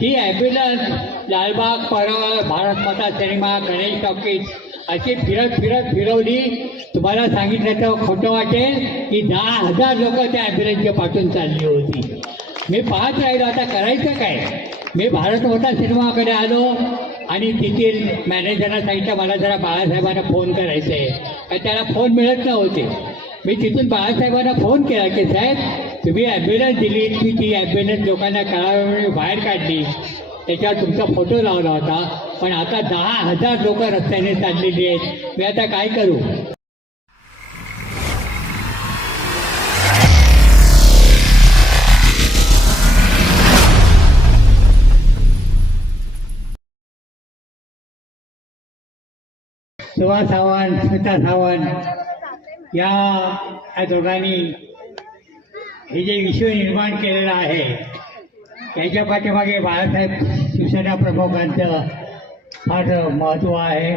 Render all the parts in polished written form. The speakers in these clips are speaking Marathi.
ही ॲम्ब्युलन्स लालबाग, परळ, भारत माता सिनेमा, गणेश टॉकीज अशी फिरवली. तुम्हाला सांगितलं तर खोटं वाटेल की 10,000 लोक त्या ॲम्ब्युलन्सच्या पाठून चालली होती. मी पाहत राहिलो आता करायचं काय. मी भारत माता सिनेमाकडे आलो आणि तेथील मॅनेजरला सांगितलं मला जरा बाळासाहेबांना फोन करायचं आहे, कारण त्याला फोन मिळत नव्हते. मी तिथून बाळासाहेबांना फोन केला की साहेब तुम्ही ॲम्ब्युलन्स दिली, की ती ॲम्ब्युलन्स लोकांना कळावून बाहेर काढली, त्याच्यावर तुमचा फोटो लावला होता, पण आता 10,000 लोक रस्त्याने चाललेली आहेत, मी आता काय करू. सुहास सावंत, स्मिता सावंत या दोघांनी हे जे विश्व निर्माण केलेलं आहे त्याच्या पाठीमागे बाळासाहेब शिवसेना प्रमुखांचं फार महत्त्व आहे.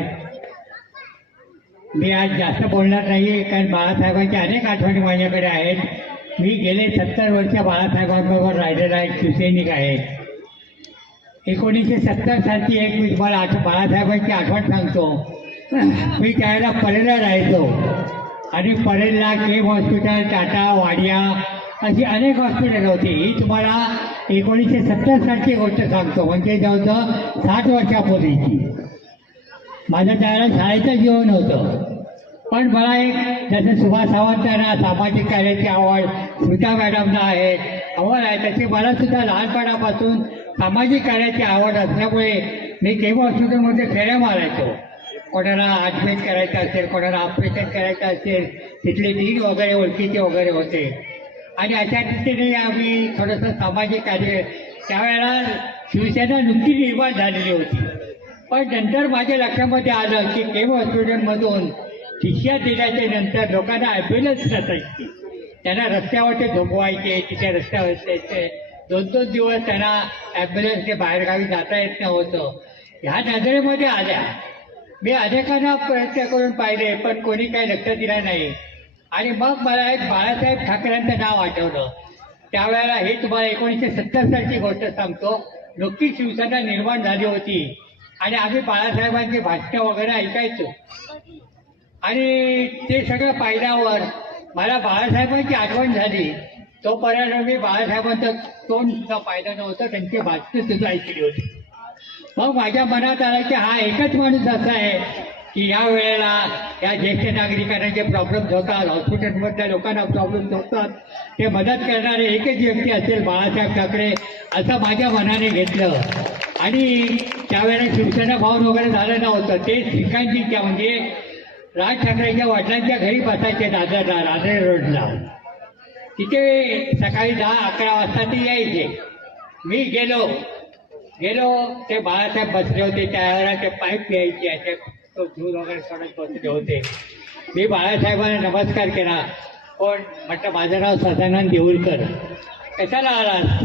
मी आज जास्त बोलणार नाही कारण बाळासाहेबांच्या अनेक आठवणी माझ्याकडे आहेत. मी गेले 70 वर्ष बाळासाहेबांबरोबर राहिलेला एक शिवसैनिक आहे. 1970 सालची एक मी तुम्हाला बाळासाहेबांची आठवण सांगतो. मी त्यावेळेला परेलला राहायचो आणि परेलला केम हॉस्पिटल, टाटा, वाडिया अशी अनेक हॉस्पिटल होती. ही तुम्हाला 1970 सालची गोष्ट सांगतो, म्हणजे जवळजवळ 60 वर्षापूर्वीची. माझं त्यावेळेला शाळेचं जीवन होतं. पण मला एक जसं सुभाष सावंतांना सामाजिक कार्याची आवड, स्मिता मॅडमना आवड आहे, तशी मला सुद्धा लहानपणापासून सामाजिक कार्याची आवड असल्यामुळे मी केम हॉस्पिटलमध्ये फेऱ्या मारायचो. कोणाला ॲडमिट करायचं असेल, कोणाला ऑपरेशन करायचं असेल, तिथले डीन वगैरे ओळखीचे वगैरे होते आणि अशा रीतीने आम्ही थोडंसं सामाजिक कार्य. त्यावेळेला शिवसेना नुकती निर्माण झालेली होती. पण नंतर माझ्या लक्षामध्ये आलं की केम हॉस्पिटलमधून शिक्षा दिल्याच्या नंतर लोकांना ॲम्ब्युलन्स नसायची, त्यांना रस्त्यावरती झोपवायचे, तिथे रस्त्यावर द्यायचे. 2-2 दिवस त्यांना ॲम्ब्युलन्सने बाहेरगावी जाता येत नव्हतं. ह्या नजरेमध्ये आल्या. मी अनेकांना प्रयत्न करून पाहिले पण कोणी काही लक्ष दिलं नाही. आणि मग मला एक बाळासाहेब ठाकरेंचं नाव आठवलं. त्यावेळेला हे तुम्हाला 1970 सालची गोष्ट सांगतो. नुकतीच शिवसेना निर्माण झाली होती आणि आम्ही बाळासाहेबांची भाषणं वगैरे ऐकायचो आणि ते सगळं पाहिल्यावर मला बाळासाहेबांची आठवण झाली. तोपर्यंत मी बाळासाहेबांचं तोंड सुद्धा पाहिलं नव्हतं, त्यांची भाषणं सुद्धा ऐकली होती. मग माझ्या मनात आलं की हा एकच माणूस असा आहे की या वेळेला या ज्येष्ठ नागरिकांना जे प्रॉब्लेम्स होतात, हॉस्पिटलमधल्या लोकांना प्रॉब्लेम्स होतात, ते मदत करणारे एकच व्यक्ती असेल बाळासाहेब ठाकरे, असं माझ्या मनाने घेतलं. आणि त्यावेळेला शिवसेना भवन वगैरे झालं नव्हतं. ते श्रीकांतजीच्या म्हणजे राज ठाकरेंच्या वडिलांच्या घरी बसायचे दादरला, राधे रोडला. तिथे सकाळी 10-11 वाजता ते यायचे. मी गेलो ते बाळासाहेब बसले होते. त्यावेळेला ते पाईप यायचे, असे तो धूर वगैरे सोडत बसले होते. मी बाळासाहेबांना नमस्कार केला. पण म्हटलं माझं नाव सदानंद देऊळकर. कशाला आलात?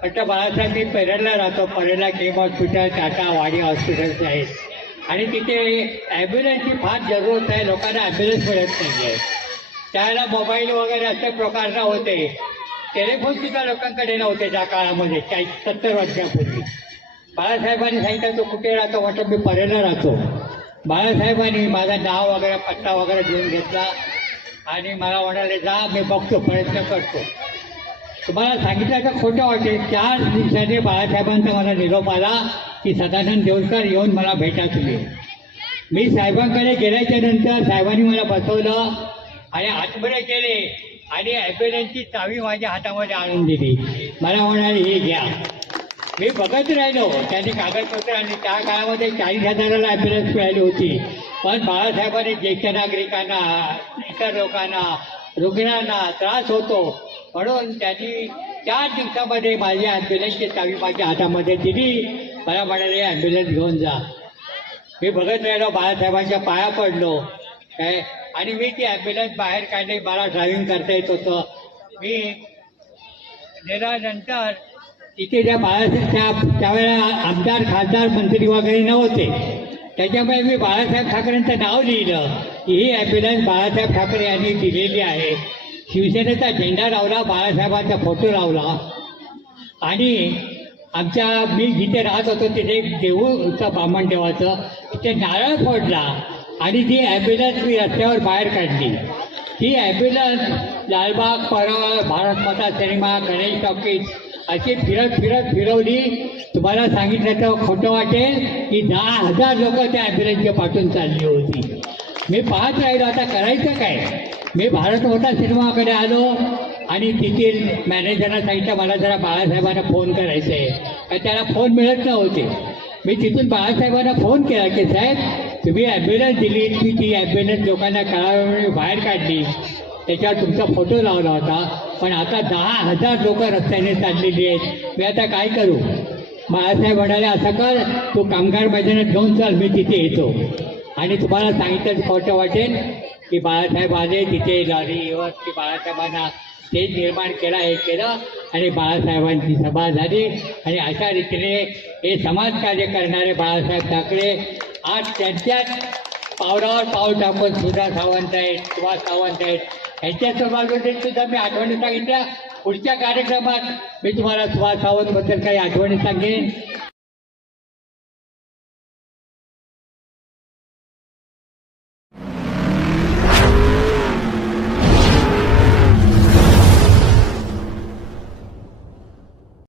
म्हटलं बाळासाहेब मी परेलला राहतो. परेलला केम हॉस्पिटल, टाटा, वाडिया हॉस्पिटल्स आहेत आणि तिथे ॲम्ब्युलन्सची फार जरूरत आहे. लोकांना ॲम्ब्युलन्स मिळत नाही आहे. त्यावेळेला मोबाईल वगैरे असे प्रकार नव्हते. टेलिफोन सुद्धा लोकांकडे नव्हते त्या काळामध्ये, 70 वर्षापूर्वी. बाळासाहेबांनी सांगितलं तो कुठे राहतो? म्हटलं मी परेलला राहतो. बाळासाहेबांनी माझं नाव वगैरे पत्ता वगैरे घेऊन घेतला आणि मला म्हणाले जा मी बघतो, प्रयत्न करतो. तुम्हाला सांगितलं तर खोटं वाटेल. 4 दिवसांनी बाळासाहेबांचा मला निरोप आला की सदानंद देऊळकर येऊन मला भेटा तुम्ही. मी साहेबांकडे गेल्याच्या नंतर साहेबांनी मला बसवलं आणि आतमध्ये गेले आणि ॲम्ब्युलन्सची चावी माझ्या हातामध्ये आणून दिली. मला म्हणाले हे घ्या. मी बघत राहिलो. त्यांनी कागदपत्र आणि त्या काळामध्ये 40,000ला ॲम्ब्युलन्स मिळाली होती. पण बाळासाहेबांनी ज्येष्ठ नागरिकांना, इतर लोकांना, रुग्णांना त्रास होतो म्हणून त्यांनी 4 दिवसामध्ये माझी ॲम्ब्युलन्सची चावी माझ्या हातामध्ये दिली. मला म्हणाले ॲम्ब्युलन्स घेऊन जा. मी बघत राहिलो, बाळासाहेबांच्या पाया पडलो काय आणि मी ती ॲम्ब्युलन्स बाहेर काढली. मला ड्रायव्हिंग करता येत होतं. मी गेल्यानंतर तिथे ज्या बाळासाहेब त्यावेळेला आमदार, खासदार, मंत्री वगैरे नव्हते. त्याच्यामुळे मी बाळासाहेब ठाकरेंचं नाव लिहिलं की ही ॲम्ब्युलन्स बाळासाहेब ठाकरे यांनी दिलेली आहे. शिवसेनेचा झेंडा लावला, बाळासाहेबांचा फोटो लावला आणि आमच्या मी जिथे राहत होतो तिथे एक देऊळचं ब्राह्मण देवाचं तिथे नारळ फोडला आणि ती ॲम्ब्युलन्स मी रस्त्यावर बाहेर काढली. ती ॲम्ब्युलन्स लालबाग, परळ, भारत माता सिनेमा, गणेश टॉकीज अशी फिरवली. तुम्हाला सांगितलं तर खोटं वाटेल की 10,000 लोक त्या ॲम्ब्युलन्सच्या पाठून चालली होती. मी पाहत राहिलो आता करायचं काय. मी भारत मोठा सिनेमाकडे आलो आणि तिथील मॅनेजरला सांगितलं मला जरा बाळासाहेबांना फोन करायचं आहे, कारण त्याला फोन मिळत नव्हते. मी तिथून बाळासाहेबांना फोन केला की साहेब तुम्ही ॲम्ब्युलन्स दिली, मी ती ॲम्ब्युलन्स लोकांना कळावून बाहेर काढली, त्याच्यावर तुमचा फोटो लावला होता, पण आता 10,000 लोक रस्त्याने चाललेली आहेत, मी आता काय करू. बाळासाहेब म्हणाले असं कर तू कामगार मैदानात घेऊन चल, मी तिथे येतो. आणि तुम्हाला सांगितलं खोटं वाटेल की बाळासाहेब आले तिथे लॉरीवर की बाळासाहेबांना स्टेज निर्माण केला, हे केलं आणि बाळासाहेबांची सभा झाली. आणि अशा रीतीने हे समाजकार्य करणारे बाळासाहेब ठाकरे आज त्यांच्याच पावलावर पाऊल टाकून सुधा सावंत आहेत, सुभाष सावंत आहेत, यांच्यासोबत सुद्धा मी आठवणी सांगितल्या. पुढच्या कार्यक्रमात मी तुम्हाला सुभाष सावंतबद्दल काही आठवणी सांगेन.